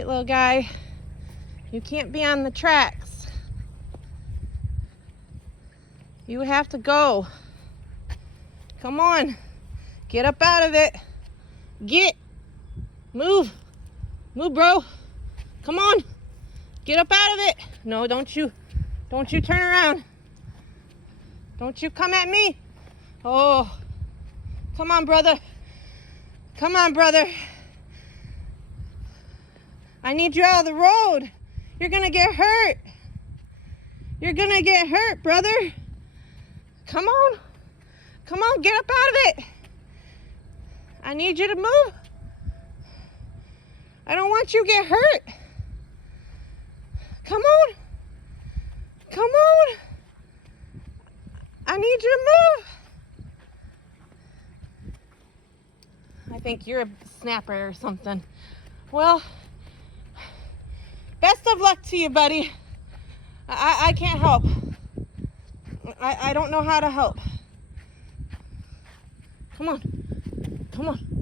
right, little guy. You can't be on the tracks. You have to go. Come on. Get up out of it. Get. Move. Move, bro. Come on. Get up out of it. No, don't you turn around. Don't you come at me. Oh. Come on, brother. Come on, brother. I need you out of the road. You're gonna get hurt. You're gonna get hurt, brother. Come on. Come on, get up out of it. I need you to move. I don't want you to get hurt. Come on. Come on. I need you to move. I think you're a snapper or something. Well, best of luck to you, buddy. I can't help. I don't know how to help. Come on. Come on.